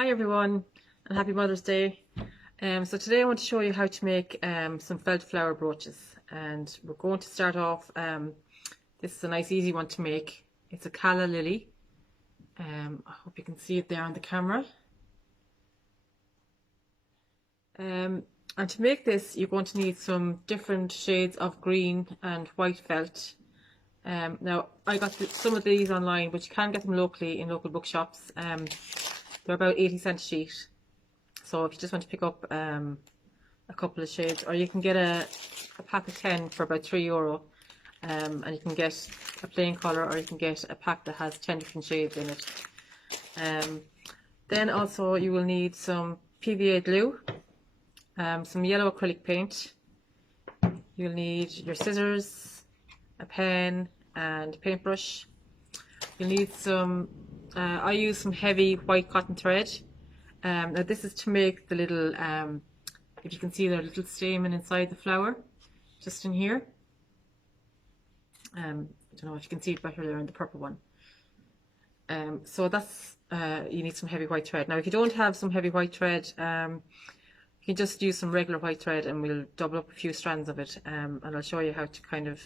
Hi everyone, and happy Mother's Day. So today I want to show you how to make some felt flower brooches, and we're going to start off. This is a nice easy one to make. It's a Calla Lily. I hope you can see it there on the camera. And to make this you're going to need some different shades of green and white felt. Now I got some of these online, but you can get them locally in local bookshops. They're about 80 cents a sheet. So if you just want to pick up a couple of shades, or you can get a pack of 10 for about €3, and you can get a plain colour, or you can get a pack that has 10 different shades in it. Then also you will need some PVA glue, some yellow acrylic paint. You'll need your scissors, a pen and a paintbrush. You'll need some, I use some heavy white cotton thread. Now this is to make the little, if you can see the little stamen inside the flower, just in here. I don't know if you can see it better there in the purple one. So that's, you need some heavy white thread. Now if you don't have some heavy white thread, you can just use some regular white thread, and we'll double up a few strands of it, and I'll show you how to kind of,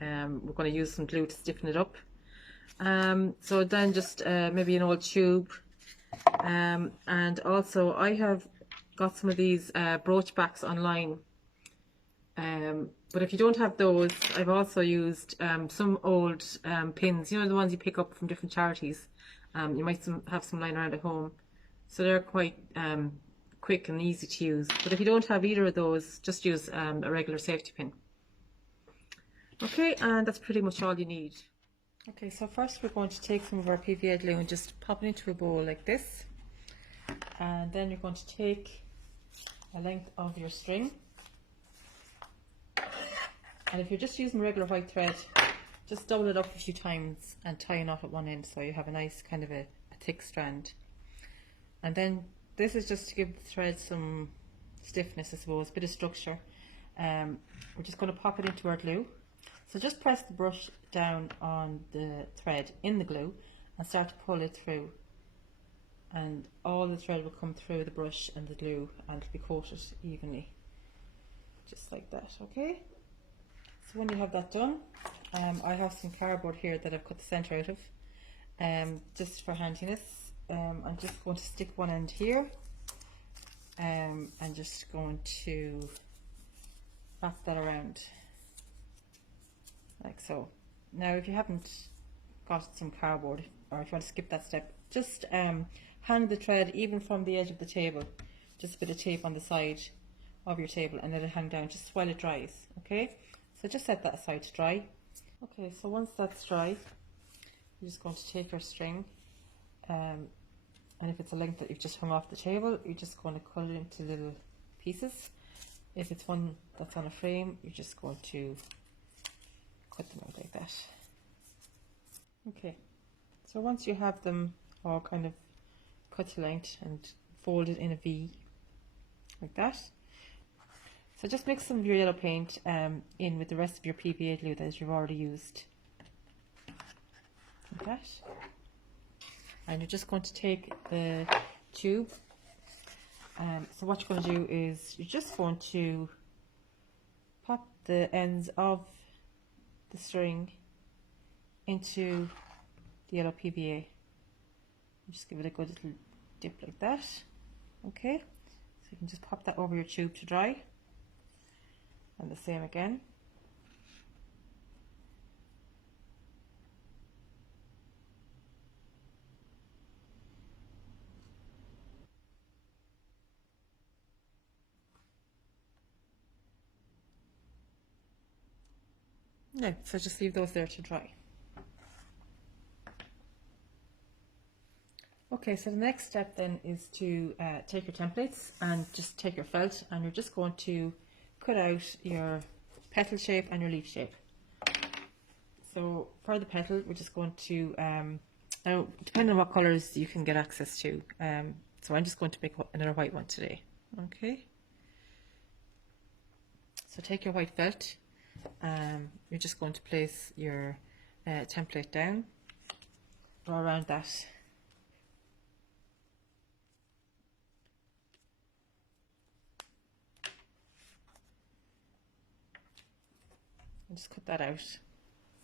we're going to use some glue to stiffen it up. So then just maybe an old tube. And also I have got some of these brooch backs online, but if you don't have those, I've also used some old pins, you know, the ones you pick up from different charities. You might have some lying around at home, so they're quite quick and easy to use. But if you don't have either of those, just use a regular safety pin. Okay, and that's pretty much all you need. Okay, so first we're going to take some of our PVA glue and just pop it into a bowl like this, and then you're going to take a length of your string, and if you're just using regular white thread, just double it up a few times and tie a knot at one end so you have a nice kind of a thick strand. And then this is just to give the thread some stiffness, I suppose, a bit of structure. We're just going to pop it into our glue. So just press the brush down on the thread in the glue and start to pull it through, and all the thread will come through the brush and the glue, and it'll be coated evenly, just like that. Okay, so when you have that done, I have some cardboard here that I've cut the centre out of, just for handiness. I'm just going to stick one end here, and just going to wrap that around like so. Now if you haven't got some cardboard, or if you want to skip that step, just hang the thread even from the edge of the table, just a bit of tape on the side of your table, and let it hang down just while it dries. Okay, so just set that aside to dry. Okay, so once that's dry, you're just going to take your string, and if it's a length that you've just hung off the table, you're just going to cut it into little pieces. If it's one that's on a frame, you're just going to cut them out like that. Okay, so once you have them all kind of cut to length and folded in a V like that, so just mix some of your yellow paint in with the rest of your PVA glue that you've already used like that, and you're just going to take the tube. So what you're going to do is you're just going to pop the ends of the string into the yellow PVA. Just give it a good little dip like that. Okay, so you can just pop that over your tube to dry, and the same again. No, so just leave those there to dry. Okay, so the next step then is to take your templates and just take your felt, and you're just going to cut out your petal shape and your leaf shape. So for the petal, we're just going to, now depending on what colours you can get access to, so I'm just going to make another white one today. Okay, so take your white felt. You're just going to place your template down, draw around that and just cut that out.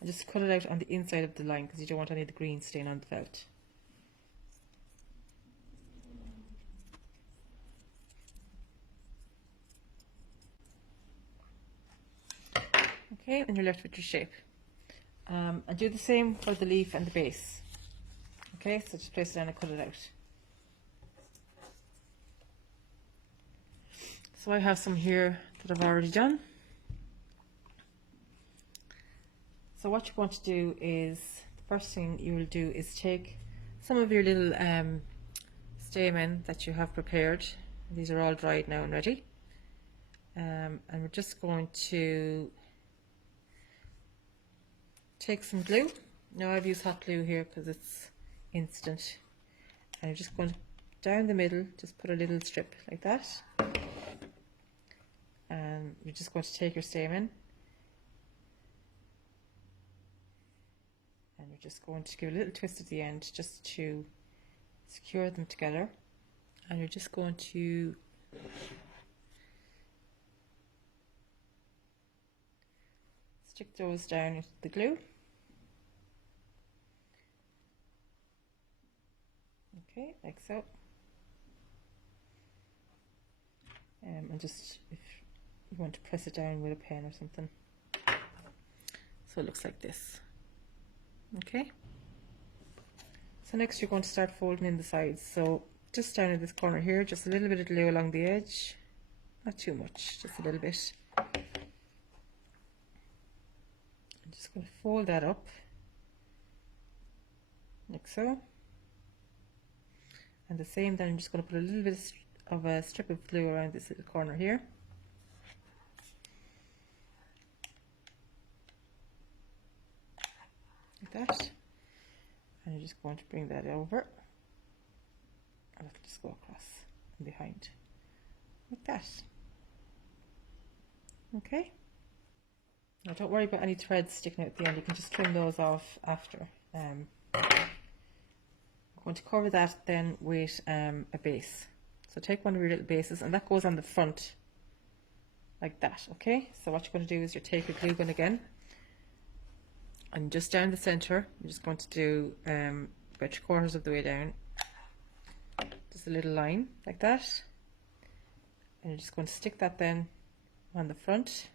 And just cut it out on the inside of the line because you don't want any of the green stain on the felt. Okay, and you're left with your shape. And do the same for the leaf and the base. Okay, so just place it down and cut it out. So I have some here that I've already done. So what you're going to do is, the first thing you will do is take some of your little stamen that you have prepared. These are all dried now and ready. And we're just going to take some glue. Now I've used hot glue here because it's instant. And you're just going to, down the middle, just put a little strip like that. And you're just going to take your stamen. And you're just going to give a little twist at the end just to secure them together. And you're just going to stick those down into the glue. Okay, like so. And just, if you want to press it down with a pen or something. So it looks like this. Okay. So next you're going to start folding in the sides. So just down in this corner here, just a little bit of glue along the edge. Not too much, just a little bit. I'm just going to fold that up, like so. And the same, then I'm just going to put a little bit of a strip of glue around this little corner here. Like that. And you're just going to bring that over. And it'll just go across and behind. Like that. Okay. Now don't worry about any threads sticking out at the end. You can just trim those off after. I'm going to cover that then with a base. So take one of your little bases, and that goes on the front like that. Okay, so what you're going to do is you take your glue gun again, and just down the center you're just going to do about 3/4 of the way down, just a little line like that, and you're just going to stick that then on the front.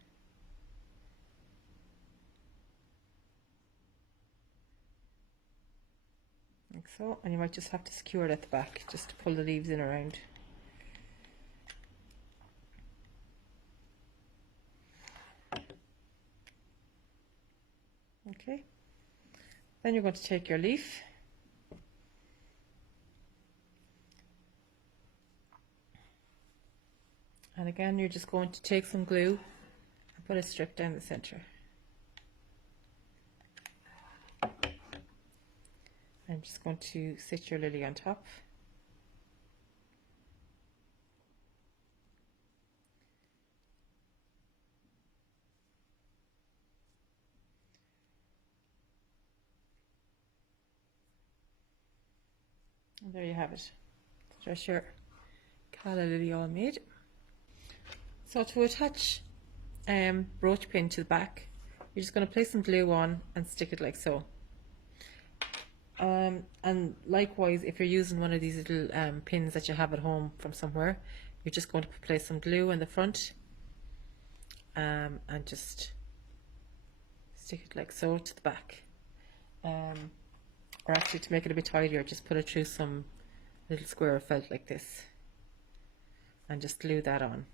Like so, and you might just have to secure it at the back just to pull the leaves in around. Okay, then you're going to take your leaf and again you're just going to take some glue and put a strip down the center. I'm just going to sit your lily on top. And there you have it. There's your Calla Lily all made. So to attach brooch pin to the back, you're just going to place some glue on and stick it like so. And likewise, if you're using one of these little pins that you have at home from somewhere, you're just going to place some glue in the front and just stick it like so to the back. Or actually, to make it a bit tidier, just put it through some little square of felt like this and just glue that on.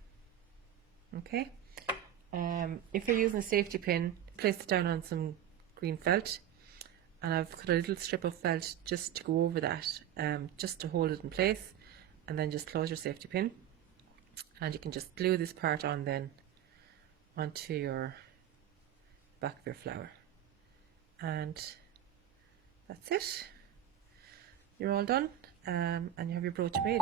Okay. If you're using a safety pin, place it down on some green felt. And I've cut a little strip of felt just to go over that, just to hold it in place, and then just close your safety pin, and you can just glue this part on then onto your back of your flower, and that's it. You're all done, and you have your brooch made.